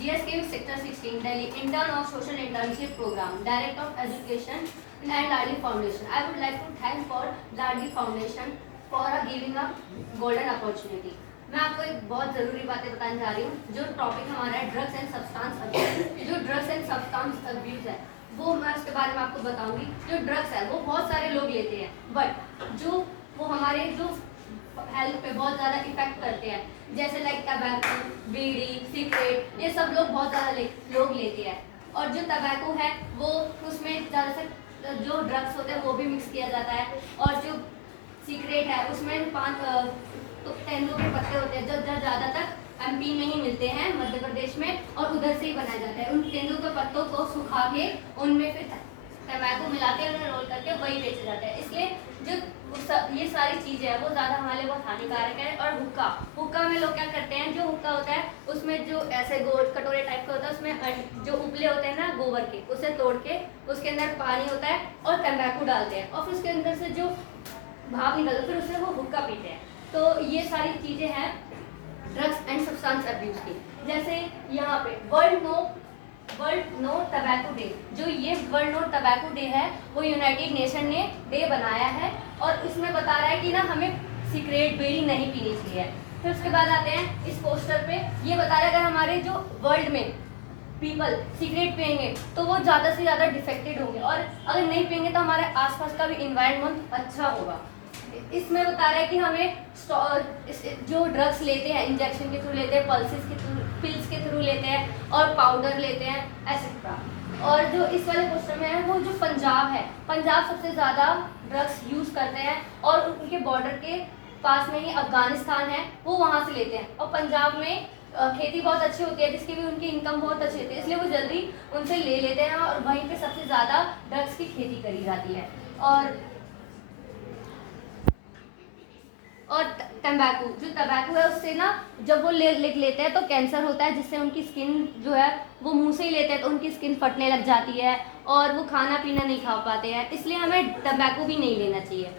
GSK Sector 16, Delhi, intern of social internship program, Director of Education and Ladli Foundation. I would like to thank for Ladli Foundation for giving a golden opportunity. मैं आपको एक बहुत ज़रूरी बातें बताने जा रही हूँ। जो टॉपिक हमारा है ड्रग्स एंड सब्सटेंस अब्यूज, जो ड्रग्स एंड सब्सटेंस अब्यूज है वो मैं उसके बारे में आपको बताऊंगी। जो ड्रग्स है वो बहुत सारे लोग लेते हैं, बट जो वो हमारे जो हेल्थ पे बहुत ज़्यादा इफेक्ट करते हैं, जैसे लाइक टबैको, बीड़ी, सिगरेट, ये सब लोग बहुत ज़्यादा लोग लेते हैं। और जो टबैको है वो उसमें ज़्यादातर जो ड्रग्स होते हैं वो भी मिक्स किया जाता है। और जो सिगरेट है उसमें 5 तो तेंदुओं के पत्ते होते हैं जो ज़्यादातर MP में ही मिलते हैं, मध्य प्रदेश में, और उधर से ही बनाया जाता है। उन तेंदुओं के पत्तों को सुखा के उनमें फिर टबैको मिला के उन्हें रोल करके वही बेचा जाता है। इसलिए जो ये सारी चीज़ें हैं वो ज़्यादा हमारे लिए बहुत हानिकारक है। और हुक्का में लोग क्या करते हैं, जो हुक्का होता है उसमें जो ऐसे गोल कटोरे टाइप का होता है, उसमें जो उपले होते हैं ना गोबर के, उसे तोड़ के उसके अंदर पानी होता है और तंबाकू डालते हैं और फिर उसके अंदर से जो भाप निकलता है फिर उससे वो हुक्का पीते हैं। तो ये सारी चीज़ें हैं ड्रग्स एंड सब्सटेंस अब्यूज की। जैसे यहाँ पे वर्ल्ड नो टबैको डे, जो ये वर्ल्ड नो टबैको डे है वो यूनाइटेड नेशन ने डे बनाया है और इसमें बता रहा है कि ना हमें सिगरेट बीड़ी नहीं पीनी चाहिए। फिर उसके बाद आते हैं इस पोस्टर पे, ये बता रहा है अगर हमारे जो वर्ल्ड में पीपल सिगरेट पियेंगे तो वो ज़्यादा से ज़्यादा डिफेक्टेड होंगे और अगर नहीं पियेंगे तो हमारे आसपास का भी इन्वायरमेंट अच्छा होगा। इसमें बता रहा है कि हमें जो ड्रग्स लेते हैं इंजेक्शन के थ्रू लेते हैं, पल्सेस के थ्रू, पिल्स के थ्रू लेते हैं और पाउडर लेते हैं एक्सेट्रा। और जो इस वाले पोस्टर में है वो जो पंजाब है, पंजाब सबसे ज़्यादा ड्रग्स यूज़ करते हैं और उनके बॉर्डर के पास में ही अफगानिस्तान है, वो वहाँ से लेते हैं। और पंजाब में खेती बहुत अच्छी होती है जिसकी भी उनकी इनकम बहुत अच्छी होती है, इसलिए वो जल्दी उनसे ले लेते हैं और वहीं पे सबसे ज़्यादा ड्रग्स की खेती करी जाती है। और तंबाकू, जो तंबाकू है उससे ना जब वो लेते हैं तो कैंसर होता है, जिससे उनकी स्किन जो है वो मुंह से ही लेते हैं तो उनकी स्किन फटने लग जाती है और वो खाना पीना नहीं खा पाते हैं, इसलिए हमें तंबाकू भी नहीं लेना चाहिए।